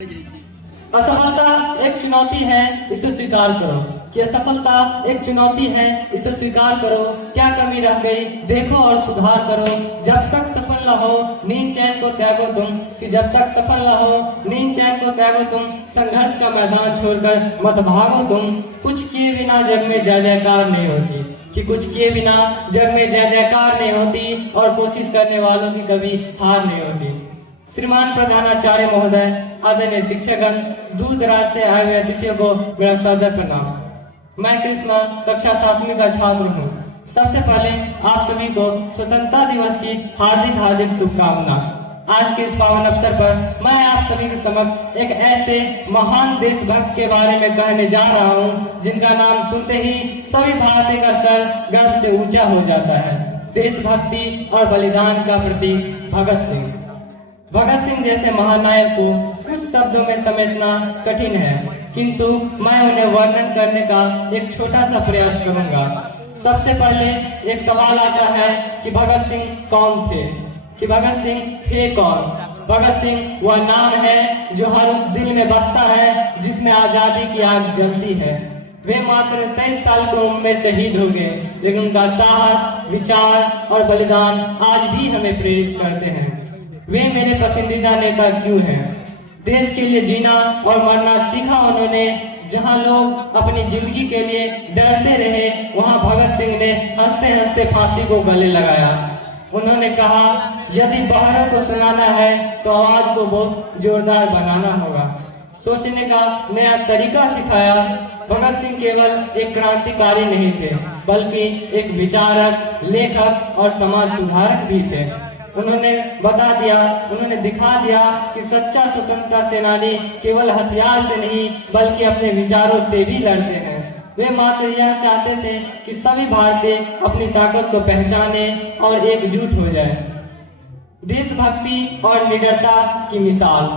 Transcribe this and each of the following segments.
असफलता एक चुनौती है, इसे स्वीकार करो। कि असफलता एक चुनौती है, इसे स्वीकार करो। क्या कमी रह गई देखो और सुधार करो। जब तक सफल न हो नींद चैन को त्यागो तुम। कि जब तक सफल न हो नींद चैन को त्यागो तुम। संघर्ष का मैदान छोड़कर मत भागो तुम। कुछ किए बिना जग में जय जयकार नहीं होती। कि कुछ किए बिना जग में जय जयकार नहीं होती और कोशिश करने वालों की कभी हार नहीं होती। श्रीमान प्रधानाचार्य महोदय, आदरणीय शिक्षकगण, दूर दराज से आए हुए अतिथियों को मेरा सादर प्रणाम। मैं कृष्णा कक्षा 7वीं का छात्र हूँ। सबसे पहले आप सभी को स्वतंत्रता दिवस की हार्दिक शुभकामना। आज के इस पावन अवसर पर मैं आप सभी के समक्ष एक ऐसे महान देशभक्त के बारे में कहने जा रहा हूँ जिनका नाम सुनते ही सभी भारतीय का सर गर्व से ऊंचा हो जाता है। देशभक्ति और बलिदान का प्रतीक भगत सिंह। भगत सिंह जैसे महानायक को कुछ शब्दों में समेटना कठिन है, किंतु मैं उन्हें वर्णन करने का एक छोटा सा प्रयास करूंगा। सबसे पहले एक सवाल आता है कि भगत सिंह कौन थे। कि भगत सिंह थे कौन। भगत सिंह वह नाम है जो हर उस दिल में बसता है जिसमें आजादी की आग जलती है। वे मात्र 23 साल की उम्र में शहीद हो गए, लेकिन उनका साहस, विचार और बलिदान आज भी हमें प्रेरित करते हैं। वे मेरे पसंदीदा नेता क्यों हैं। देश के लिए जीना और मरना सीखा उन्होंने। जहां लोग अपनी जिंदगी के लिए डरते रहे, वहां भगत सिंह ने हंसते हंसते फांसी को गले लगाया। उन्होंने कहा, यदि बहरों को सुनाना है तो आवाज को बहुत जोरदार बनाना होगा। सोचने का नया तरीका सिखाया। भगत सिंह केवल एक क्रांतिकारी नहीं थे, बल्कि एक विचारक, लेखक और समाज सुधारक भी थे। उन्होंने दिखा दिया कि सच्चा स्वतंत्रता सेनानी केवल हथियार से नहीं बल्कि अपने विचारों से भी लड़ते हैं। वे मात्र यह चाहते थे कि सभी भारतीय अपनी ताकत को पहचाने और एकजुट हो जाए। देशभक्ति और निडरता की मिसाल।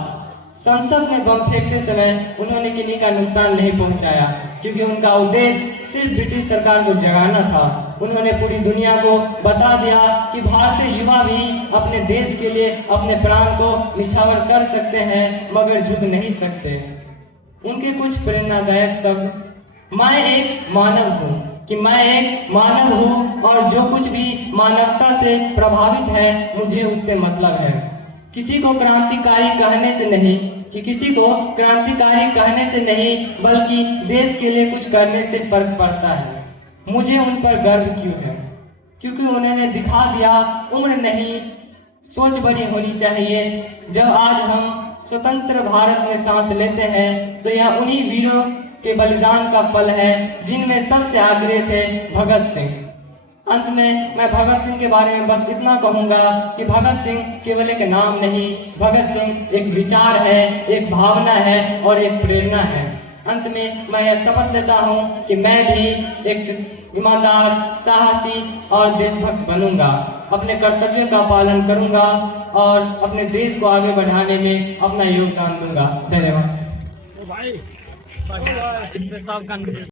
संसद में बम फेंकते समय उन्होंने किसी का नुकसान नहीं पहुंचाया, क्योंकि उनका उद्देश्य सिर्फ ब्रिटिश सरकार को जगाना था। उन्होंने पूरी दुनिया को बता दिया कि भारतीय युवा भी अपने देश के लिए अपने प्राण को निछावर कर सकते हैं, मगर झुक नहीं सकते। उनके कुछ प्रेरणादायक शब्द। मैं एक मानव हूँ। कि मैं एक मानव हूँ और जो कुछ भी मानवता से प्रभावित है मुझे उससे मतलब है। किसी को क्रांतिकारी कहने से नहीं, बल्कि देश के लिए कुछ करने से फर्क पड़ता है। मुझे उन पर गर्व क्यों है, क्योंकि उन्होंने दिखा दिया उम्र नहीं सोच बड़ी होनी चाहिए। जब आज हम स्वतंत्र भारत में सांस लेते हैं तो यह उन्हीं वीरों के बलिदान का फल है जिनमें सबसे आगे थे भगत सिंह। अंत में मैं भगत सिंह के बारे में बस इतना कहूंगा कि भगत सिंह केवल एक नाम नहीं, भगत सिंह एक विचार है, एक भावना है और एक प्रेरणा है। अंत में मैं यह शपथ लेता हूँ कि मैं भी एक ईमानदार, साहसी और देशभक्त बनूंगा। अपने कर्तव्यों का पालन करूंगा और अपने देश को आगे बढ़ाने में अपना योगदान दूंगा। धन्यवाद।